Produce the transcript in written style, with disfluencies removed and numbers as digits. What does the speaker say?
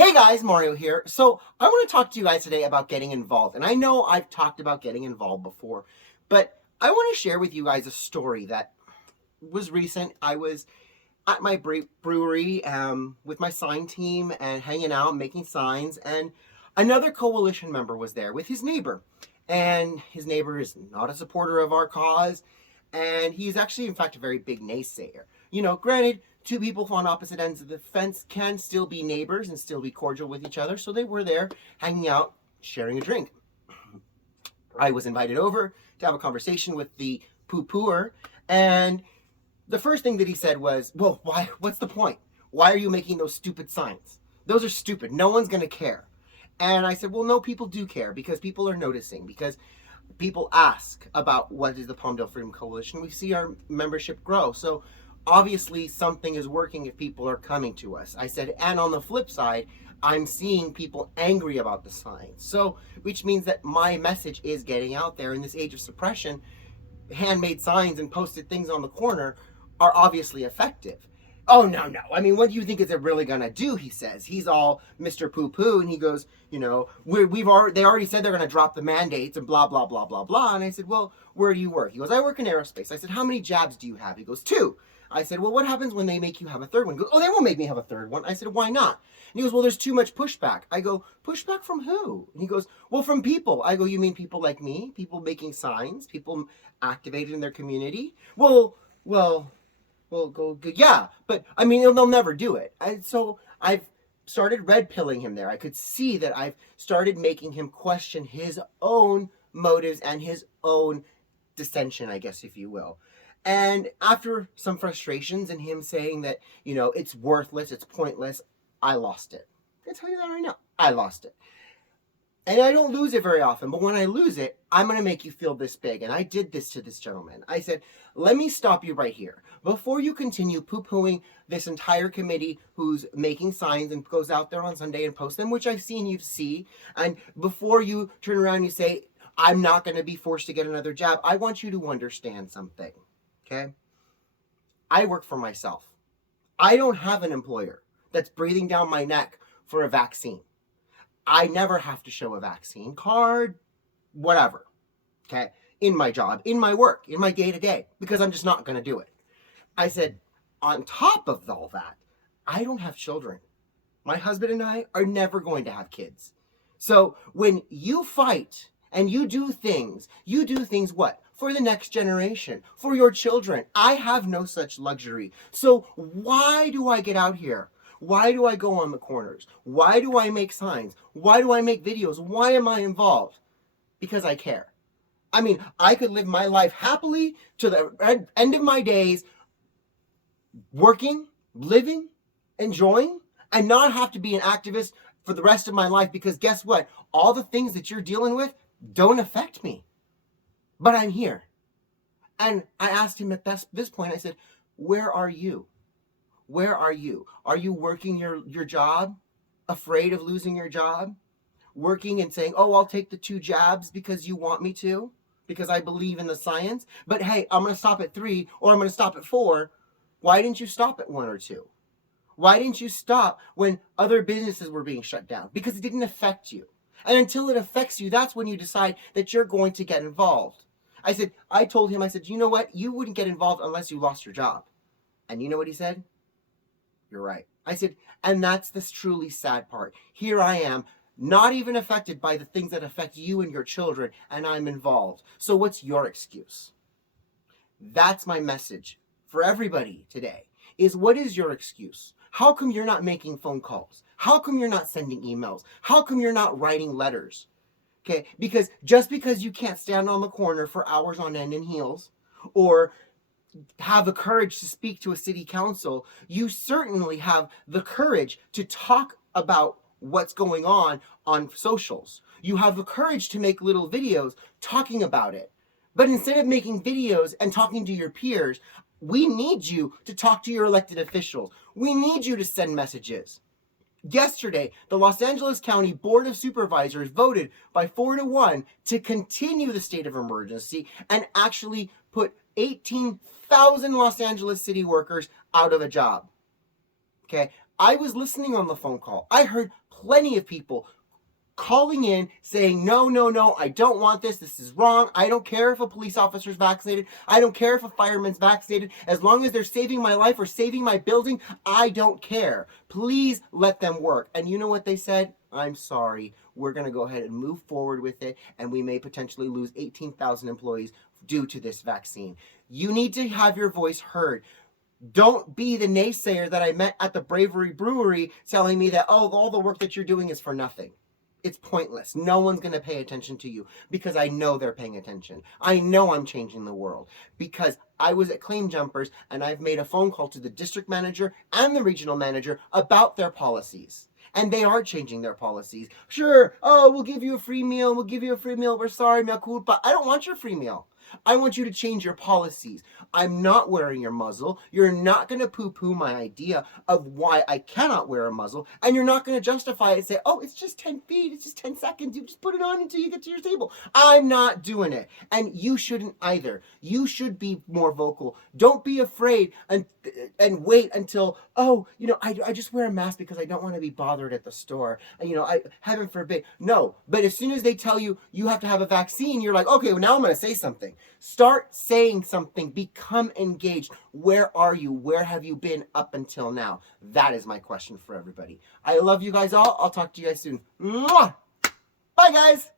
Hey guys, Mario here. So I want to talk to you guys today about getting involved. And I know I've talked about getting involved before, but I want to share with you guys a story that was recent. I was at my brewery with my sign team and hanging out, making signs, and another coalition member was there with his neighbor. And his neighbor is not a supporter of our cause, and he's actually, in fact, a very big naysayer. Granted, two people on opposite ends of the fence can still be neighbors and still be cordial with each other, so they were there hanging out, sharing a drink. I was invited over to have a conversation with the poo-pooer, and the first thing that he said was, well, why? What's the point? Why are you making those stupid signs? Those are stupid. No one's going to care. And I said, well, no, people do care because people are noticing, because people ask about what is the Palmdale Freedom Coalition. We see our membership grow. So obviously something is working if people are coming to us. I said, and on the flip side, I'm seeing people angry about the signs. So, which means that my message is getting out there. In this age of suppression, handmade signs and posted things on the corner are obviously effective. Oh, no. I mean, what do you think is it really going to do? He says. He's all Mr. Poo-Poo, and he goes, they already said they're going to drop the mandates and blah, blah, blah, blah, blah. And I said, well, where do you work? He goes, I work in aerospace. I said, how many jabs do you have? He goes, 2. I said, well, what happens when they make you have a third one? He goes, oh, they won't make me have a third one. I said, why not? And he goes, well, there's too much pushback. I go, pushback from who? And he goes, well, from people. I go, you mean people like me? People making signs? People activated in their community? Well, go, yeah, but I mean, they'll never do it. So I've started red pilling him there. I could see that I've started making him question his own motives and his own dissension, I guess, if you will. And after some frustrations and him saying that, it's worthless, it's pointless, I lost it. I tell you that right now. I lost it. And I don't lose it very often, but when I lose it, I'm going to make you feel this big. And I did this to this gentleman. I said, let me stop you right here. Before you continue poo-pooing this entire committee who's making signs and goes out there on Sunday and posts them, which I've seen you see, and before you turn around and you say, I'm not going to be forced to get another jab, I want you to understand something, okay? I work for myself. I don't have an employer that's breathing down my neck for a vaccine. I never have to show a vaccine card, whatever, okay, in my job, in my work, in my day-to-day, because I'm just not going to do it. I said, on top of all that, I don't have children. My husband and I are never going to have kids. So when you fight and you do things what? For the next generation, for your children. I have no such luxury. So why do I get out here? Why do I go on the corners? Why do I make signs? Why do I make videos? Why am I involved? Because I care. I mean, I could live my life happily to the end of my days, working, living, enjoying, and not have to be an activist for the rest of my life, because guess what? All the things that you're dealing with don't affect me. But I'm here. And I asked him at this point, I said, where are you? Where are you? Are you working your job, afraid of losing your job? Working and saying, oh, I'll take the 2 jabs because you want me to, because I believe in the science. But hey, I'm going to stop at 3 or I'm going to stop at 4. Why didn't you stop at 1 or 2? Why didn't you stop when other businesses were being shut down? Because it didn't affect you. And until it affects you, that's when you decide that you're going to get involved. I told him, you know what? You wouldn't get involved unless you lost your job. And you know what he said? You're right. I said, and that's the truly sad part. Here I am, not even affected by the things that affect you and your children, and I'm involved. So what's your excuse? That's my message for everybody today, is what is your excuse? How come you're not making phone calls? How come you're not sending emails? How come you're not writing letters? Okay, because just because you can't stand on the corner for hours on end in heels, or have the courage to speak to a city council, you certainly have the courage to talk about what's going on socials. You have the courage to make little videos talking about it. But instead of making videos and talking to your peers, we need you to talk to your elected officials. We need you to send messages. Yesterday, the Los Angeles County Board of Supervisors voted by 4-1 to continue the state of emergency and actually put 18,000 Los Angeles city workers out of a job. Okay, I was listening on the phone call. I heard plenty of people calling in saying, no, I don't want this. This is wrong. I don't care if a police officer's vaccinated. I don't care if a fireman's vaccinated. As long as they're saving my life or saving my building, I don't care. Please let them work. And you know what they said? I'm sorry. We're going to go ahead and move forward with it, and we may potentially lose 18,000 employees due to this vaccine. You need to have your voice heard. Don't be the naysayer that I met at the Bravery Brewery telling me that, oh, all the work that you're doing is for nothing. It's pointless. No one's going to pay attention to you because I know they're paying attention. I know I'm changing the world because I was at Claim Jumpers and I've made a phone call to the district manager and the regional manager about their policies. And they are changing their policies. Sure, oh, we'll give you a free meal. We're sorry, mea culpa. I don't want your free meal. I want you to change your policies. I'm not wearing your muzzle. You're not going to poo-poo my idea of why I cannot wear a muzzle. And you're not going to justify it and say, oh, it's just 10 feet. It's just 10 seconds. You just put it on until you get to your table. I'm not doing it. And you shouldn't either. You should be more vocal. Don't be afraid and wait until, oh, I just wear a mask because I don't want to be bothered at the store. And, heaven forbid. No. But as soon as they tell you you have to have a vaccine, you're like, okay, well, now I'm going to say something. Start saying something. Become engaged. Where are you? Where have you been up until now? That is my question for everybody. I love you guys all. I'll talk to you guys soon. Mwah! Bye, guys.